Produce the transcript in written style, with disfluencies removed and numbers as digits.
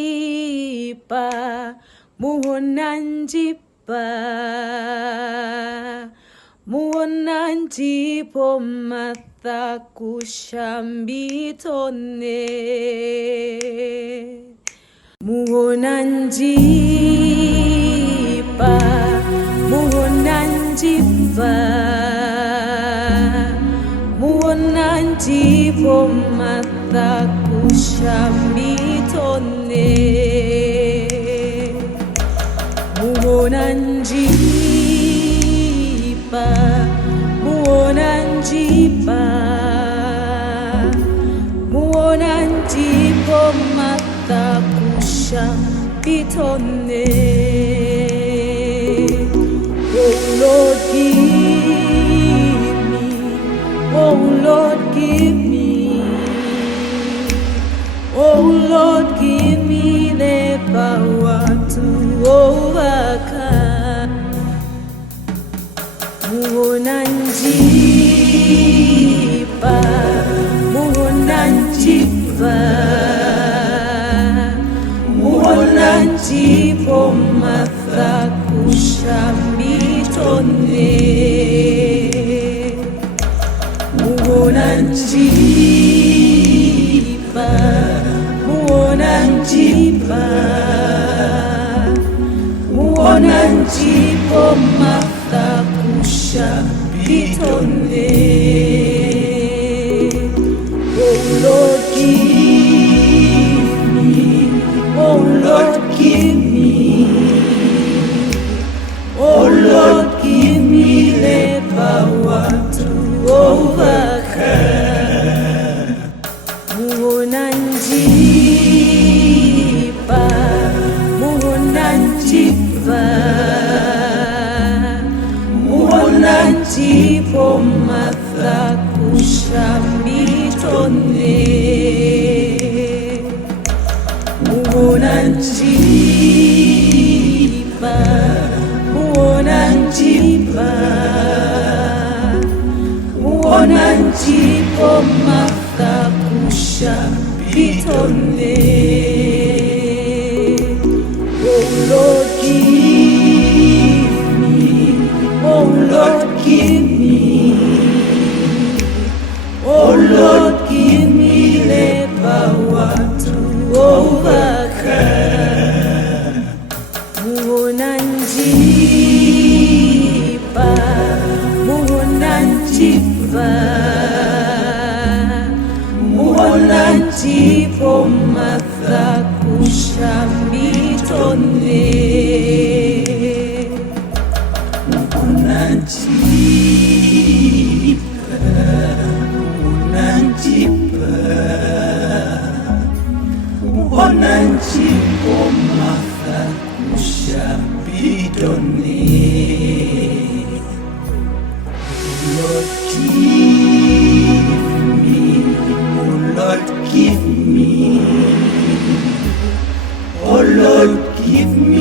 Muhonanjipa, muhonanjipa, muhonanjipo matakushambitone. Muhonanjipa, muhonanjipa, muhonanjipo matakushambitone. Muhonanjipa, muhonanjipa, muhonanjipo matakushambitone. Oh Lord, give me, oh Lord, give me, oh Lord, give me the power to overcome. Muhonanjipa, muhonanjipa, muhonanjipo matakushambitone. Muhonanjipa, muhonanjipa, muhonanjipo matakushambitone. Oh Lord, give me, oh Lord, give me, oh Lord, give me the power to overcome. Muhonanjipa, muhonanjipa, muhonanjipo matakushambitone. Muhonanjipa, muhonanjipa, muhonanjipo matakushambitone. Oh Lord, give me, oh Lord, give me, oh Lord, give me the power to overcome. Muhonanjipa, muhonanjipa, muhonanjipo matakushambitone. Muhonanjipa, muhonanjipa, muhonanjipo matakushambitone. Lord, give me, oh Lord, give me, oh Lord, give me